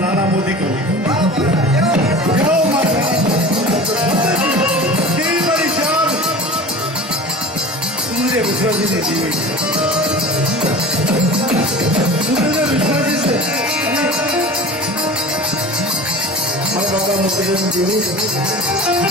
नाना मोदी को सूर्य विश्वाजी ने दी हुई सूर्य विश्वाजी से बाबा मुझे दी हुई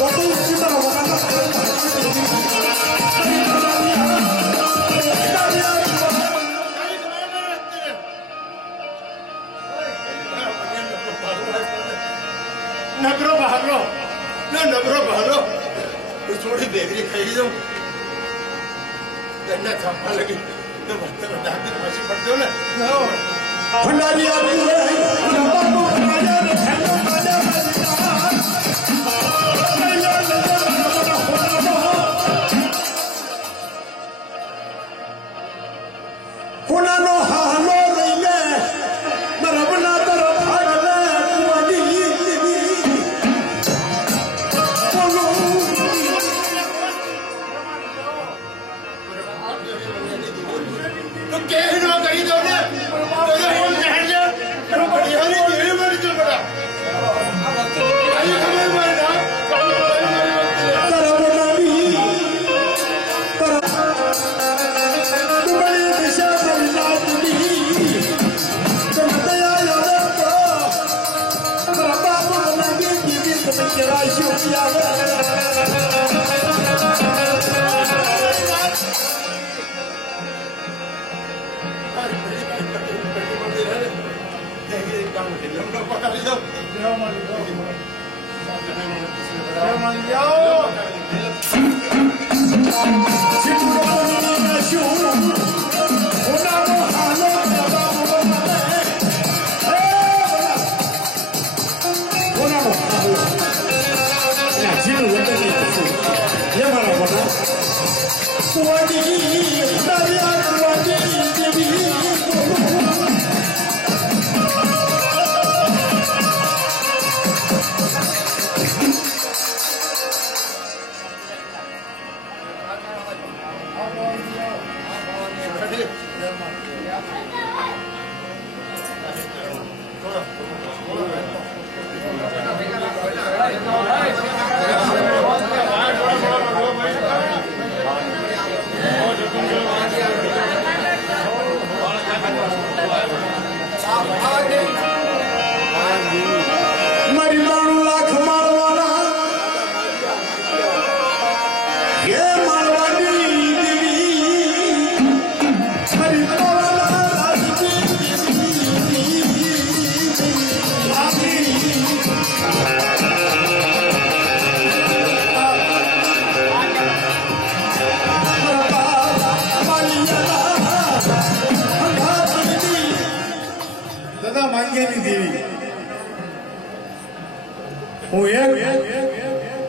नगरो बाहरो ना नगरो बाहरो तो थोड़ी बेकरी खाई जाऊं गन्ना खापा लगी तो बता के मछली पड़ दो ना भंडारी आती है बाबा को राजा ने ठंडा राजा कोना नो हालो रईले मरबना तर फाड़ले कुवाली बोलो तो कहना कहीं दो ने तो ये हम कह ले तो बढ़िया नहीं तेरे मर चल पड़ा आई हमें मरना तरबना भी तुम्हारी दिशा में लातनी समझया याद को बाबा को लगे कि तुम तेरा शुक्रिया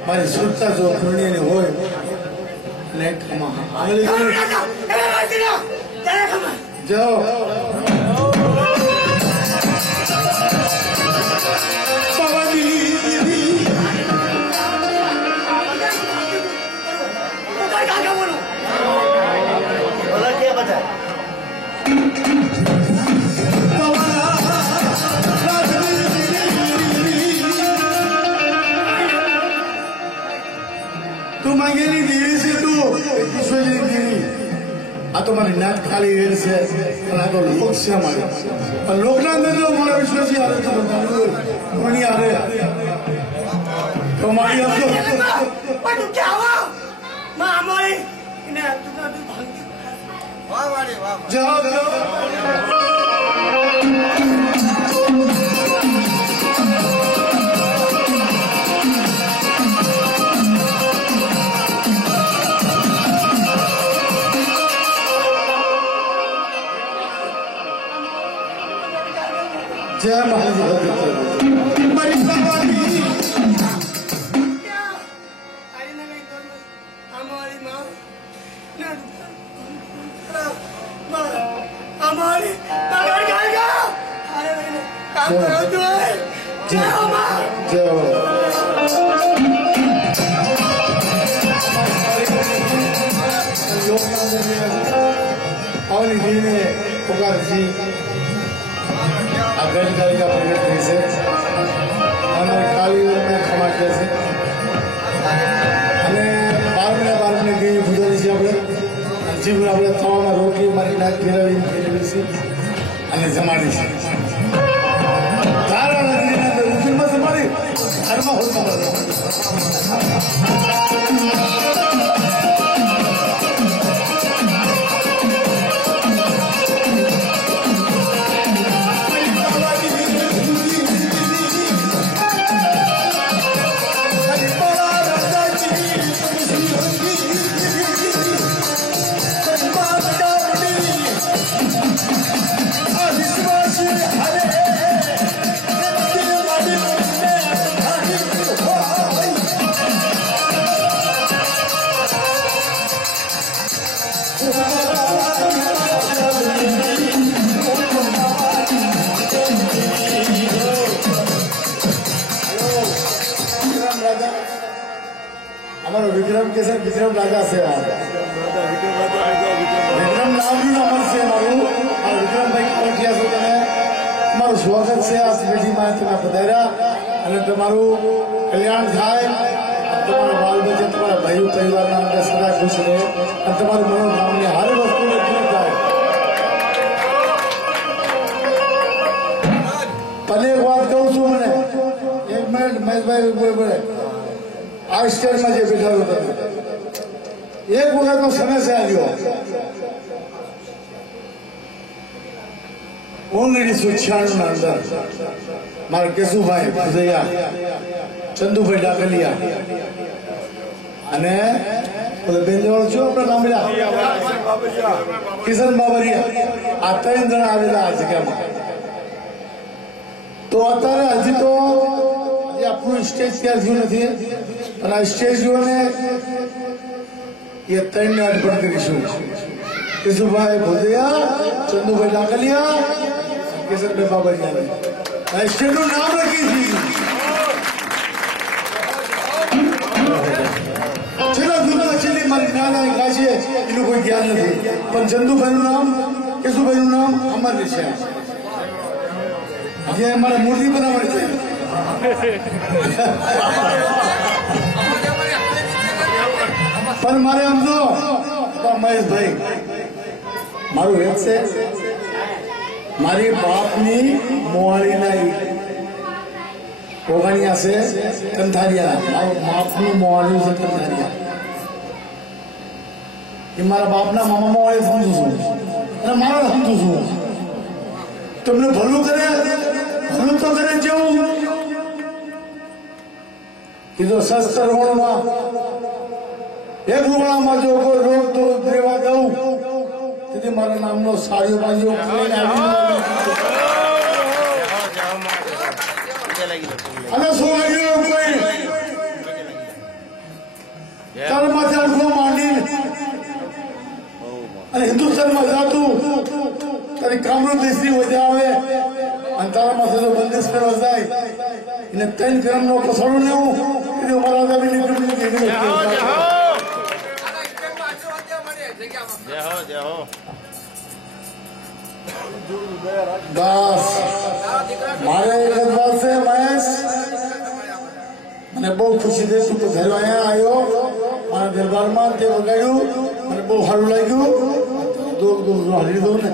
મારી સુરતા જો ઘણી હોય ને જાઓ तू मांगेली देवी से तू ईश्वरी देवी आ तो मारी नाच खाली रेल से आ तो लोग से हमारे पर लोकनाथ में तो हमारा विश्वासी आ रहे थे कोई आ रहे तो हमारी अब तो पर तू क्या हुआ मां हमारी इन्हें तू तो भाग वाह वाह जाओ जय महाराज मरी भगवानी क्या आई ना नहीं तो हमारी मां मां हमारी पकड़ जाएगा अरे नहीं काम करो तू जय मां और इन्हें पुकार जी अगर का प्रकट कैसे हमारे काली में क्षमा कैसे અને 12 ને ગઈ ગુજારી છે આપણે જીવન આપણે થવામાં રોકી મારી નાક ફેરવી છે અને જમાડી છે તારા નદીના અંદર ઉજળમાં જમાડી ઘરમાં હોતા કે છે વિક્રમ રાજા છે વિક્રમ નામનું અમર છે મારું આ વિક્રમભાઈ કાવઠિયા છો તમે તમારું સ્વાગત છે આ પેઢીમાં તમે પધાર્યા અને તમારું કલ્યાણ થાય તમારા બાલ બચ્ચા તમારા ભાઈઓ પરિવારના અંદર સદા ખુશ રહે અને તમારું મનોભાવને હર વસ્તુને પૂરી થાય ભલે એક વાત કહું છું મને 1 મિનિટ મહેશભાઈ બોલે આ સ્ટેજમાં જે બેઠા હતા એક વખતનો સમય છે આવ્યો 1996 ના અંદર મારા કેશુભાઈ ભુજૈયા ચંદુભાઈ ડાકલિયા અને બેંજવાળો છો આપણા નામડા કિશન બાબરિયા આ 3 જણા આવેલા આ જગ્યામાં તો અત્યારે હજી તો આપણું સ્ટેજ તૈયાર થયું નથી અને આ સ્ટેજોને એ 3 ને અર્પણ કરીશું કેશુભાઈ ભુજૈયા ચંદુભાઈ ડાકલિયા કિશનભાઈ બાબરિયા સ્ટેજનું નામ રાખી દીધું મારી નાના ગાશે એનું કોઈ જ્ઞાન નથી પણ ચંદુભાઈનું નામ કેશુભાઈનું નામ અમર છે આજે અમારે મૂર્તિ બનાવવાની છે પણ મારે આમ તો મહેશભાઈ મારું એક છે મારી બાપની મોહાળીના ઓગણિયા છે કંથારિયા મારું બાપનું મોહાળ્યું છે કંથારિયા એ મારા બાપના મામામાં વાળે સમજુ છું અને મારે સમજુ છું તમને ભલું કરે ભલું તો કરે જેવું કીધું શસ્ત્ર રોણમાં એક રૂપામાં જો કોઈ રોગ તો દેવા દઉં તેથી મારા નામનો સાડીઓ બાંધ્યો અને શું લાગ્યું કોઈ તારમાંથી અડધો માંડી અને હિન્દુસ્તાનમાં જાતું તારી કામનો દેશની વજ્યા આવે અને તારા માથે તો બંદીશ કરવા જાય એને 3 ગ્રામનો કસોડો લેવું એટલે મારા દાદીની બસ મારે એક જ વાત છે મહેશ મને બહુ ખુશી થઈ તું તો ઘરે અહીંયા આવ્યો મારા દરબારમાં તે વગાડ્યું મને બહુ સારું લાગ્યું દૂર હરી દઉં ને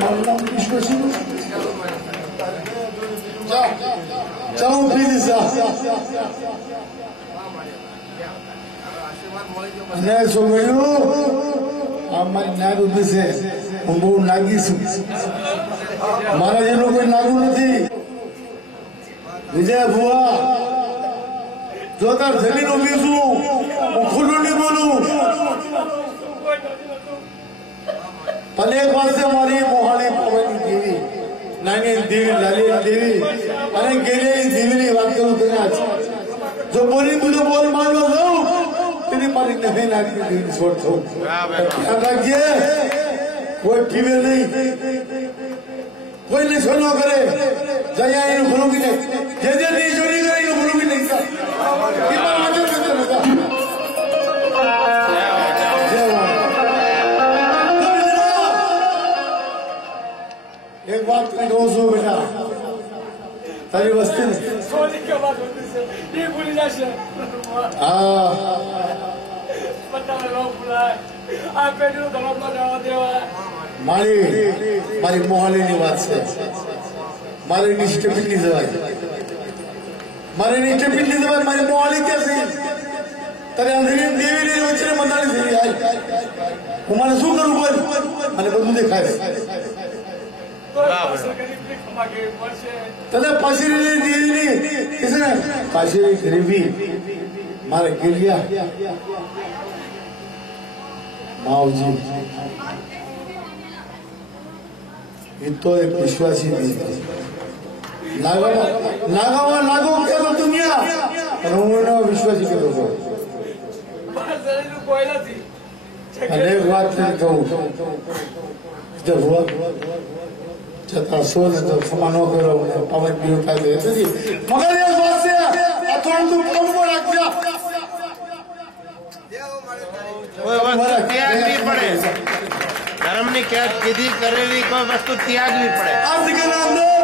મારું નામ વિશ્વ ચાલો પ્લીઝ અને શું કહ્યું આ મારી નાગ ઉભી છે હું બહુ નાગી છું મારા જેનું કોઈ નાગું નથી વિજય ભુવા જો તાર જમીન ઉભી છું હું ખુલ્લું નહીં બોલું અને એક પાસે મારી મોહાણી પવનની દેવી નાની દેવી લાલી દેવી અને ગેલી દેવીની વાત કરું તને આજ જો બોલી બધું બોલ મારવા જાઉં તેની મારી નવી નાખી દેવી છોડ થવું ધ્યાન રાખજે કોઈ પીવે નહીં કોઈ નિશો ન કરે જયા એનું ભૂલું કે નહીં જે નહીં ચોરી કરે એનું ભૂલું કે નહીં एक बात मैं कहूँ છું બેટા તારી વસ્તી સોની કે વાત હોતી છે એ ભૂલી જશે હા બતાવે લો ભૂલાય આ પેઢીનો ધર્મમાં જવા દેવા મારી મોહાલીની વાત છે મારી નિષ્ઠ પીટલી જવાય મારી મોહાલી ક્યાં છે તારે અંધરી દેવીની વચ્ચે મંદાણી થઈ જાય હું મને શું કરું બોલ મને બધું દેખાય તને પાછળની દેવીની કે છે ને પાછળની ગરીબી મારે ગિરિયા માવજી એ તો એક વિશ્વાસી નાગામાં નાગો કેતો દુનિયા અને હું એનો વિશ્વાસી કહેતો હતો અને એક વાત કહું છતાં સોન તો ક્ષમા ન કરો પવન પીવું થાય મગર એ વાત છે આ થોડું તું પગમાં રાખજા કે કીધી કરેલી કોઈ વસ્તુ ત્યાગવી પડે. અર્થ કે અંદર